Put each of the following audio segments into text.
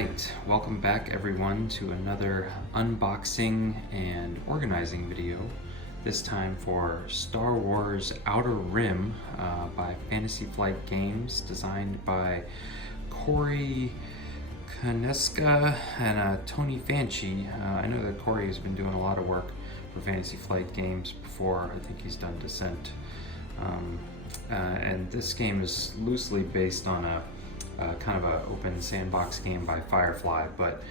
Alright, welcome back everyone to another unboxing and organizing video. This time for Star Wars Outer Rim by Fantasy Flight Games, designed by Corey Koneska and Tony Fanchi. I know that Corey has been doing a lot of work for Fantasy Flight Games before. I think he's done Descent. And this game is loosely based on a kind of an open sandbox game by Firefly, but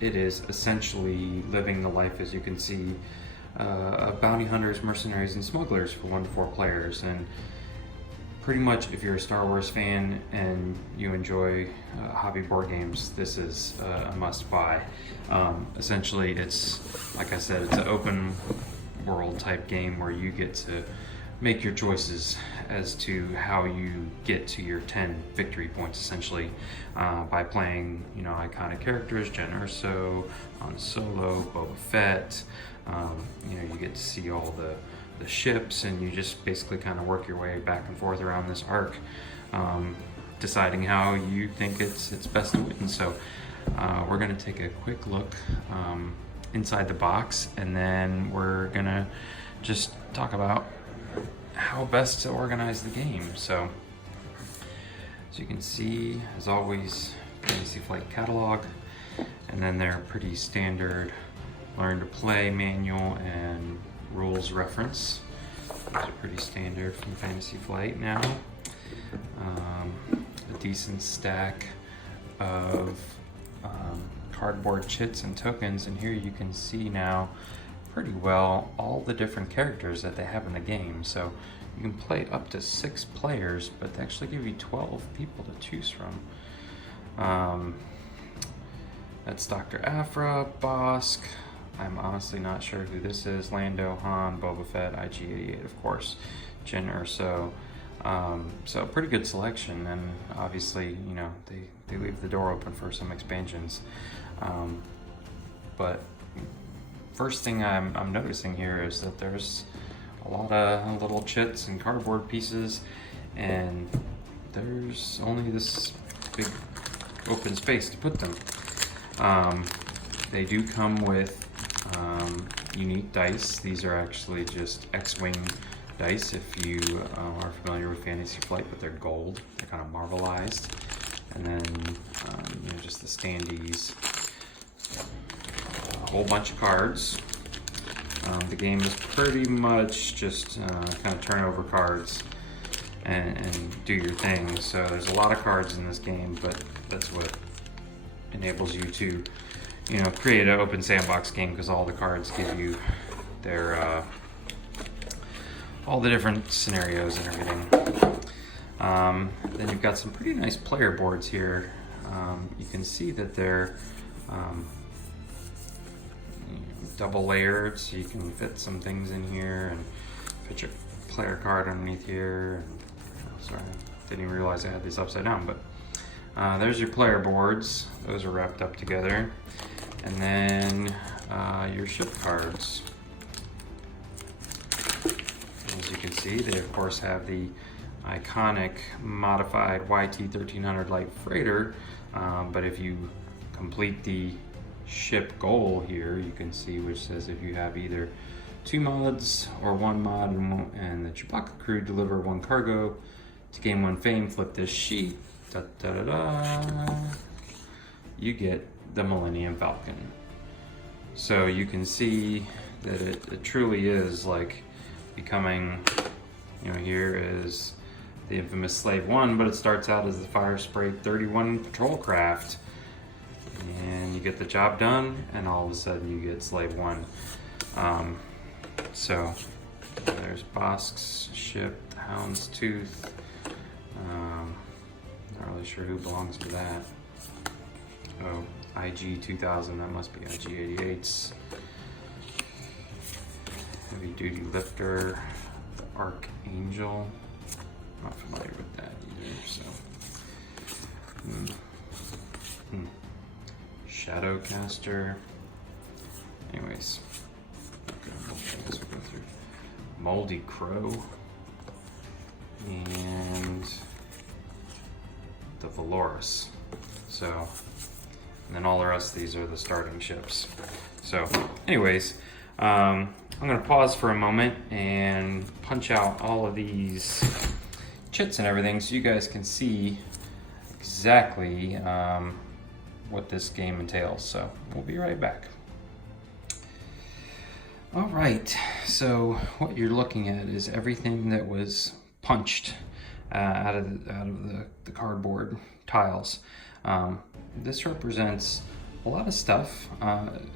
it is essentially living the life, as you can see, of bounty hunters, mercenaries, and smugglers for 1 to 4 players. And pretty much, if you're a Star Wars fan and you enjoy hobby board games, this is a must-buy. Essentially, it's, like I said, it's an open world type game where you get to make your choices as to how you get to your 10 victory points, essentially, by playing, iconic characters, Jen Erso, Han Solo, Boba Fett. You get to see all the ships, and you just basically kind of work your way back and forth around this arc, deciding how you think it's best to win. So we're going to take a quick look inside the box, and then we're going to just talk about how best to organize the game. So, as you can see, as always, Fantasy Flight catalog, and then their pretty standard learn to play manual and rules reference. Those are pretty standard from Fantasy Flight now. A decent stack of cardboard chits and tokens, and here you can see now pretty well all the different characters that they have in the game. So you can play up to 6 players, but they actually give you 12 people to choose from. That's Dr. Aphra, Bosk. I'm honestly not sure who this is. Lando, Han, Boba Fett, IG-88, of course, Jen Erso. So pretty good selection, and obviously, they leave the door open for some expansions. But first thing I'm noticing here is that there's a lot of little chits and cardboard pieces, and there's only this big open space to put them. They do come with unique dice. These are actually just X-Wing dice, if you are familiar with Fantasy Flight, but they're gold. They're kind of marbleized. And then just the standees. A whole bunch of cards. The game is pretty much just kind of turn over cards and do your thing. So there's a lot of cards in this game, but that's what enables you to create an open sandbox game, because all the cards give you their all the different scenarios and everything. Then you've got some pretty nice player boards here. You can see that they're double layered, so you can fit some things in here and fit your player card underneath here. Sorry, didn't even realize I had these upside down, but there's your player boards. Those are wrapped up together. And then your ship cards. As you can see, they of course have the iconic modified YT-1300 light freighter, but if you complete the ship goal here, you can see which says if you have either 2 mods or 1 mod and the Chewbacca crew deliver 1 cargo to gain 1 fame, flip this sheet, you get the Millennium Falcon. So you can see that it truly is like becoming, here is the infamous Slave 1, but it starts out as the Fire Spray 31 patrol craft. And you get the job done, and all of a sudden you get Slave 1. So there's Bosk's ship, Hound's Tooth. Not really sure who belongs to that. Oh, IG-2000, that must be IG-88's. Heavy Duty Lifter, the Archangel. Not familiar with that either, so. Shadowcaster. Anyways, we'll go through. Moldy Crow. And the Valorous. So And then all the rest of these are the starting ships. So anyways, I'm gonna pause for a moment and punch out all of these chits and everything so you guys can see exactly what this game entails. So we'll be right back. All right, so what you're looking at is everything that was punched out of the cardboard tiles. This represents a lot of stuff.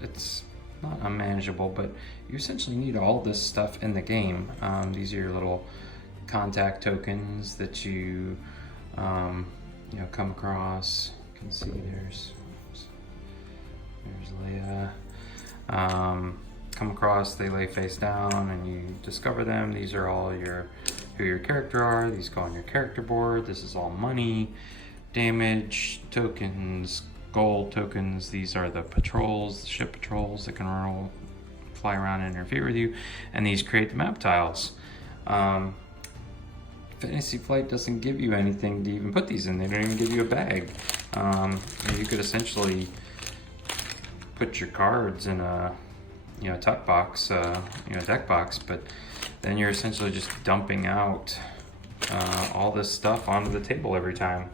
It's not unmanageable, but you essentially need all this stuff in the game. These are your little contact tokens that you come across. You can see there's Leia. Come across, they lay face down, and you discover them. These are all who your character are. These go on your character board. This is all money, damage tokens, gold tokens. These are the patrols, the ship patrols that can fly around and interfere with you, and these create the map tiles. Fantasy Flight doesn't give you anything to even put these in. They don't even give you a bag. You could essentially put your cards in a tuck box, deck box, but then you're essentially just dumping out all this stuff onto the table every time.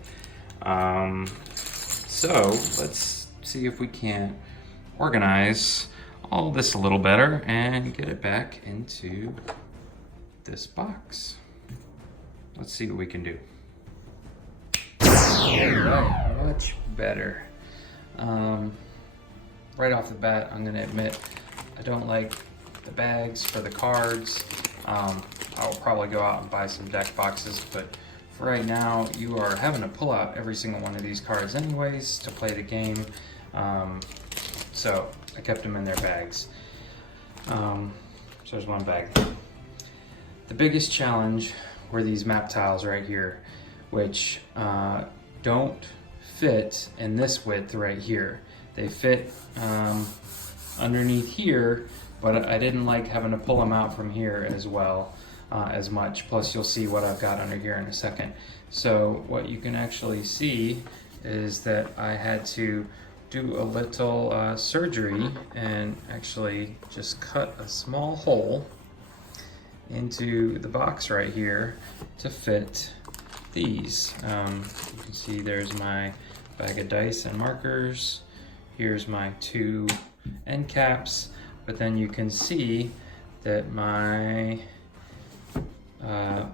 So let's see if we can't organize all this a little better and get it back into this box. Let's see what we can do. Alright, much better. Right off the bat, I'm gonna admit I don't like the bags for the cards. I'll probably go out and buy some deck boxes, but for right now, you are having to pull out every single one of these cards anyways to play the game. So I kept them in their bags. So there's one bag. The biggest challenge were these map tiles right here, which don't fit in this width right here. They fit underneath here, but I didn't like having to pull them out from here as well as much. Plus you'll see what I've got under here in a second. So what you can actually see is that I had to do a little surgery and actually just cut a small hole into the box right here to fit these. You can see there's my bag of dice and markers. Here's my 2 end caps, but then you can see that my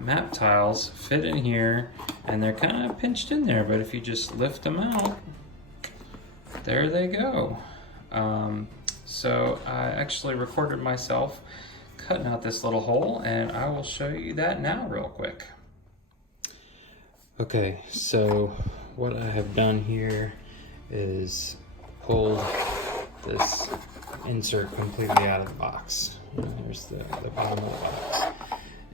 map tiles fit in here and they're kind of pinched in there, but if you just lift them out, there they go. So I actually recorded myself cutting out this little hole, and I will show you that now real quick. Okay, so what I have done here is pulled this insert completely out of the box. There's the bottom of the box.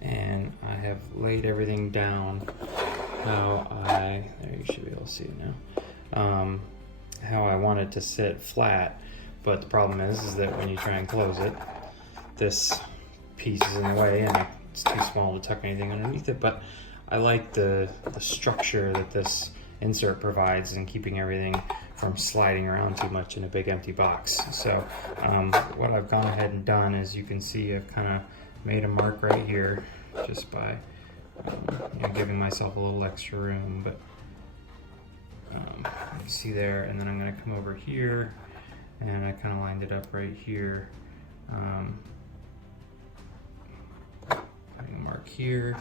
And I have laid everything down how there you should be able to see it now. How I want it to sit flat, but the problem is that when you try and close it, this piece is in the way and it's too small to tuck anything underneath it. But I like the structure that this insert provides in keeping everything from sliding around too much in a big empty box. So what I've gone ahead and done is, you can see I've kind of made a mark right here just by giving myself a little extra room, but you see there, and then I'm going to come over here and I kind of lined it up right here, putting a mark here,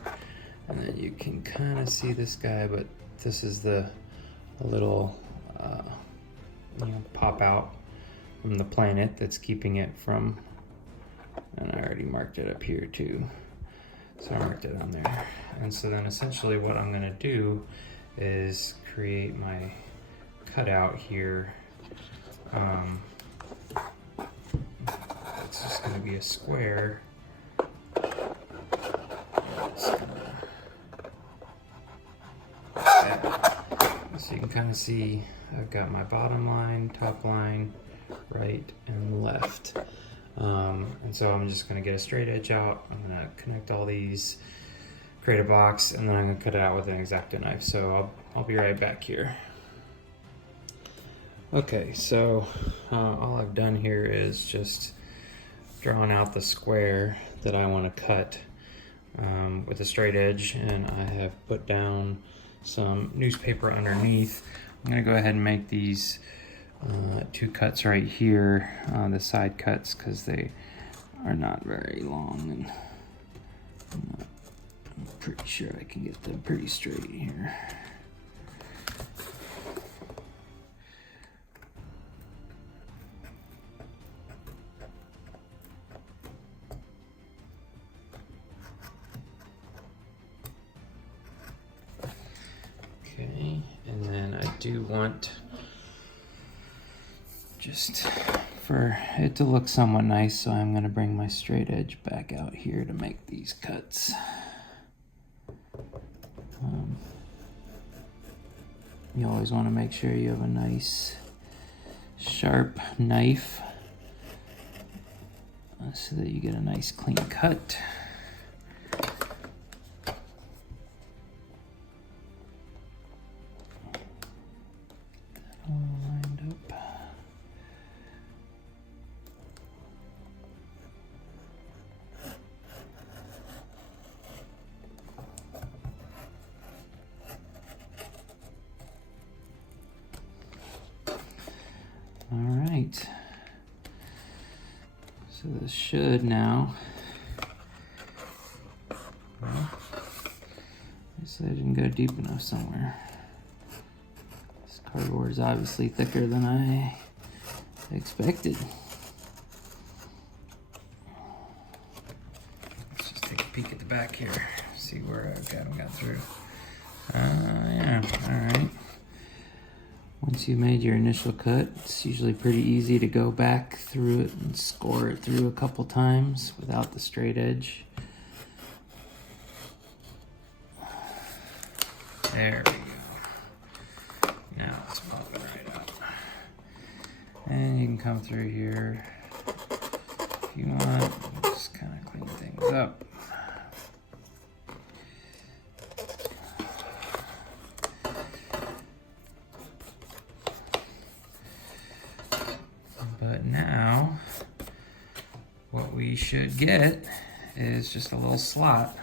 and then you can kind of see this guy, but this is the little pop out from the planet that's keeping it from, and I already marked it up here too, so I marked it on there. And so then essentially what I'm going to do is create my cutout here. It's just going to be a square. So you can kind of see I've got my bottom line, top line, right and left. And so I'm just going to get a straight edge out. I'm going to connect all these, create a box, and then I'm going to cut it out with an X-Acto knife. So I'll be right back here. Okay, so all I've done here is just drawn out the square that I want to cut with a straight edge, and I have put down some newspaper underneath. I'm going to go ahead and make these two cuts right here, the side cuts, because they are not very long, and I'm pretty sure I can get them pretty straight here. Okay, and then I do want just for it to look somewhat nice, so I'm going to bring my straight edge back out here to make these cuts. You always want to make sure you have a nice sharp knife so that you get a nice clean cut. All lined up. All right, so this should now, well, I guess I didn't go deep enough somewhere. This cardboard is obviously thicker than I expected. Let's just take a peek at the back here, see where I've got through. Yeah, all right. Once you've made your initial cut, it's usually pretty easy to go back through it and score it through a couple times without the straight edge. There we go. Now it's popping right out. And you can come through here if you want. Just kind of clean things up. But now, what we should get is just a little slot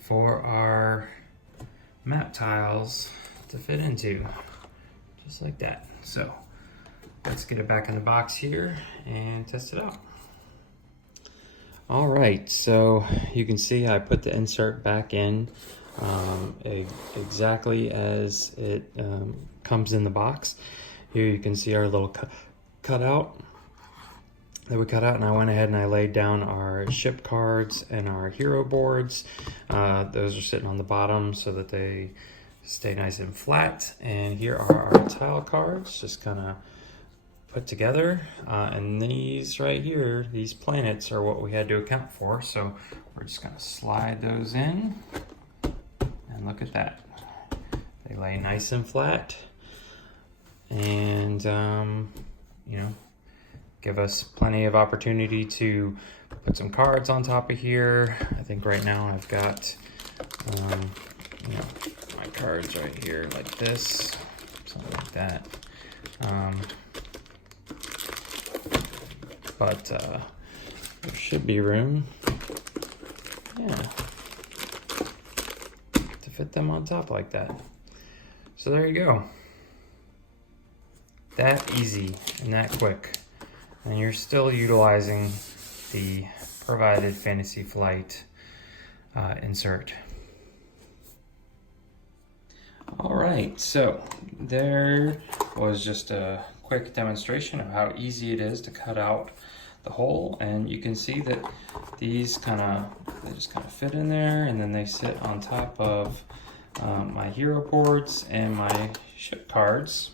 for our map tiles to fit into, just like that. So let's get it back in the box here and test it out. All right, so you can see I put the insert back in exactly as it comes in the box. Here you can see our little cutout that we cut out, and I went ahead and I laid down our ship cards and our hero boards. Those are sitting on the bottom so that they stay nice and flat. And here are our tile cards, just kind of put together. And these right here, these planets are what we had to account for. So we're just gonna slide those in, and look at that. They lay nice and flat, and you know, give us plenty of opportunity to put some cards on top of here. I think right now I've got, you know, my cards right here like this, something like that. But there should be room, yeah, to fit them on top like that. So there you go. That easy and that quick. And you're still utilizing the provided Fantasy Flight insert. All right, so there was just a quick demonstration of how easy it is to cut out the hole, and you can see that these they just kind of fit in there, and then they sit on top of my hero boards and my ship cards.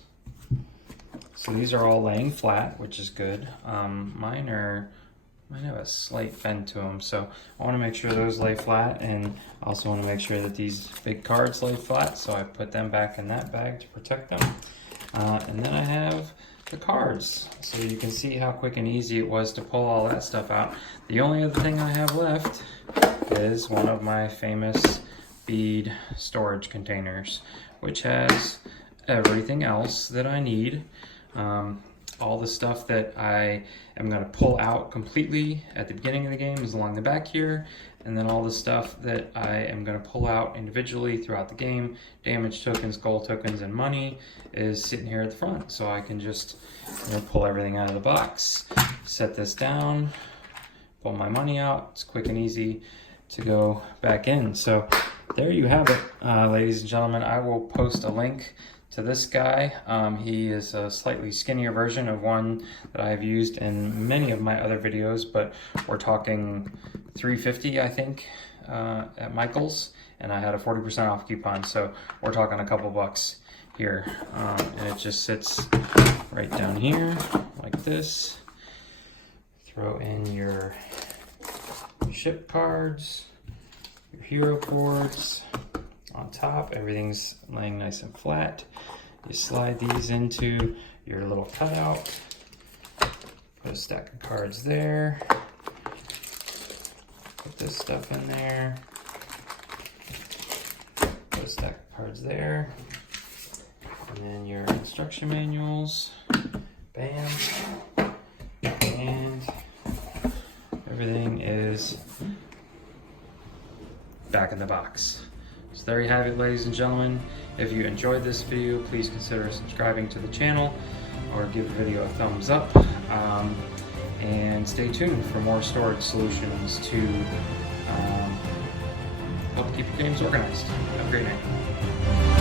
So these are all laying flat, which is good. Mine have a slight bend to them, so I want to make sure those lay flat, and I also want to make sure that these big cards lay flat, so I put them back in that bag to protect them. And then I have the cards, so you can see how quick and easy it was to pull all that stuff out. The only other thing I have left is one of my famous bead storage containers, which has everything else that I need. All the stuff that I am going to pull out completely at the beginning of the game is along the back here, and then all the stuff that I am going to pull out individually throughout the game, damage tokens, gold tokens, and money, is sitting here at the front. So I can just pull everything out of the box, set this down, pull my money out. It's quick and easy to go back in. So there you have it, ladies and gentlemen. I will post a link to this guy. He is a slightly skinnier version of one that I've used in many of my other videos, but we're talking $3.50 I think at Michael's, and I had a 40% off coupon, so we're talking a couple bucks here. And it just sits right down here like this. Throw in your ship cards, your hero boards on top. Everything's laying nice and flat. You slide these into your little cutout. Put a stack of cards there. Put this stuff in there. Put a stack of cards there. And then your instruction manuals. Bam. And everything is back in the box. So there you have it, ladies and gentlemen. If you enjoyed this video, please consider subscribing to the channel or give the video a thumbs up. And stay tuned for more storage solutions to help keep your games organized. Have a great night.